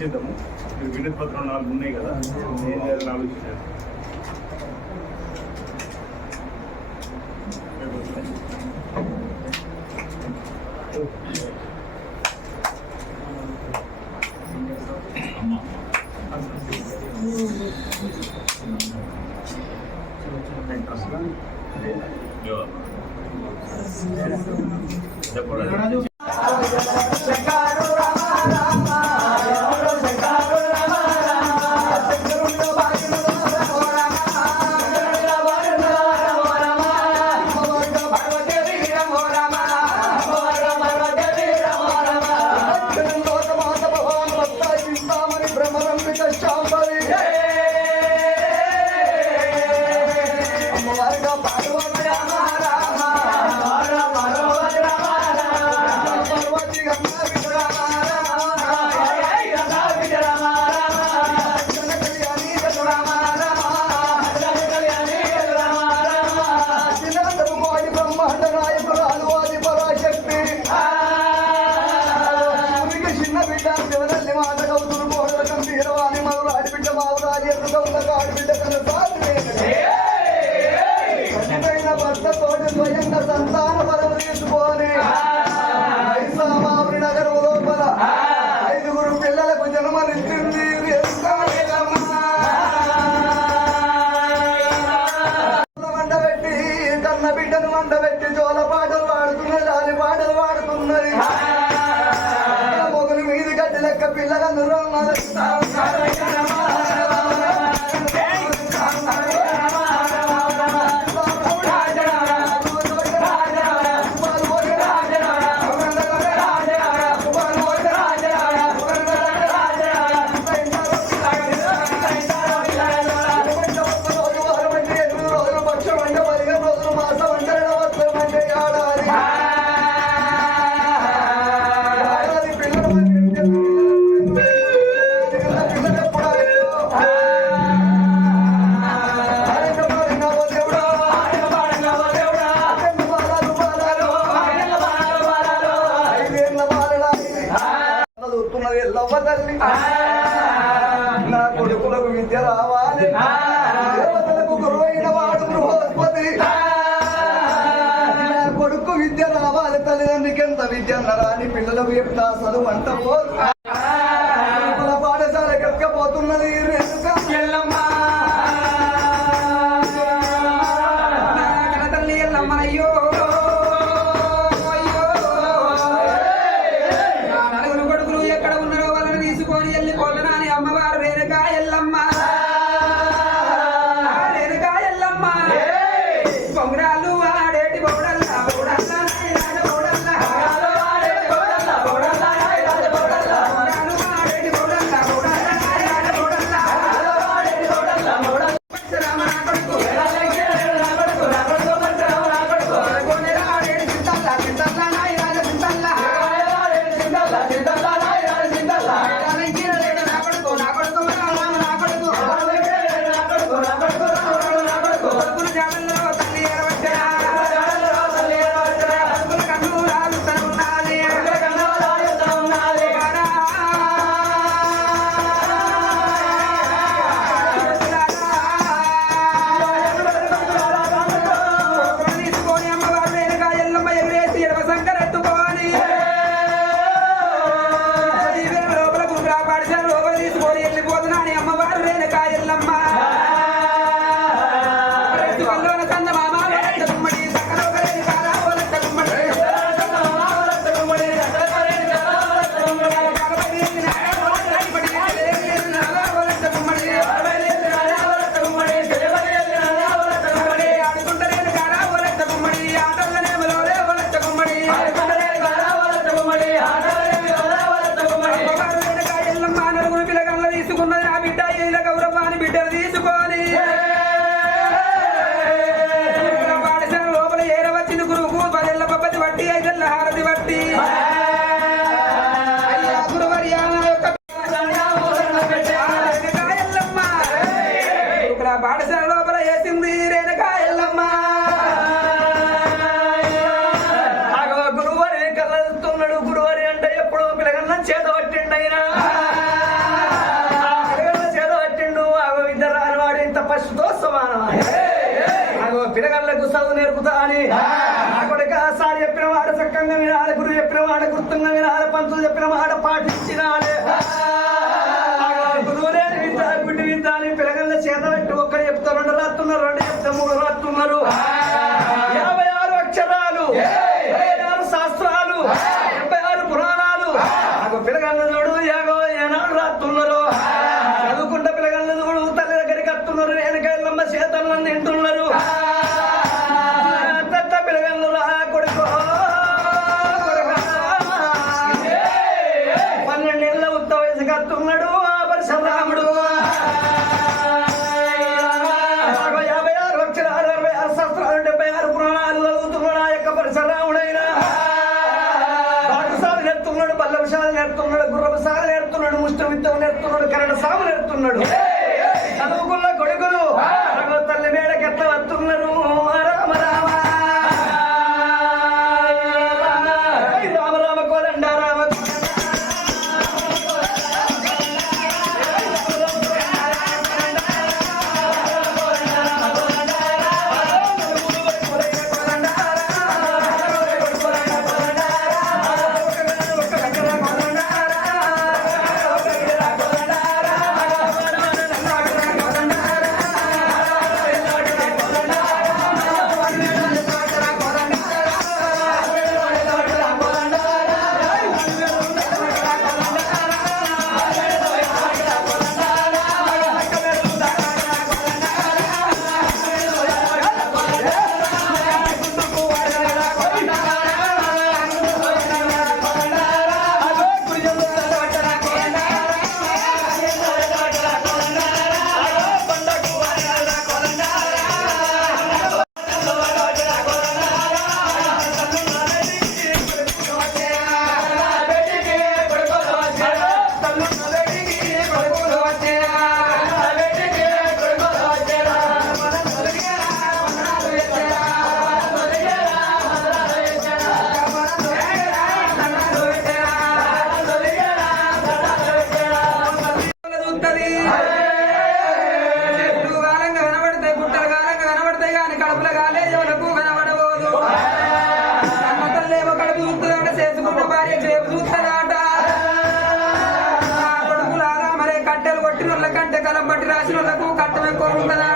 ఇచ్చేద్దాము వినతి పత్రం నాలుగు ఉన్నాయి కదా ఏం చేయాలని ఆలోచించారు చెప్పండి స్వయంగా సంతాన పరం తీసుకొని ఇస్లామాపురి నగరం లోపల ఐదుగురు పిల్లలకు జన్మనిచ్చింది. వండబెట్టి కన్న బిడ్డను వండబెట్టి జోల పాటలు పాడుతున్నది దాని పాటలు పాడుతున్నది. మొగులు మీది గడ్డి లెక్క పిల్లలందరూ లవ్వ తల్లి నా కొడుకులకు విద్య రావాలి. దేవతలకు గురువైన వాడు బృహస్పతి. నా కొడుకు విద్య రావాలి తల్లిదండ్రికి ఎంత విద్య అన్నరా అని పిల్లలకు చెప్తా చదువు అంత నేర్పుతా అని. నా కొడుక సార్ చెప్పిన వాడు చక్కగా వినాలి గురువు చెప్పిన వాడు గుర్తుంగా వినాలి పంతులు చెప్పిన వాడు పాటించినాలి. సాము నెడుతున్నాడు Vamos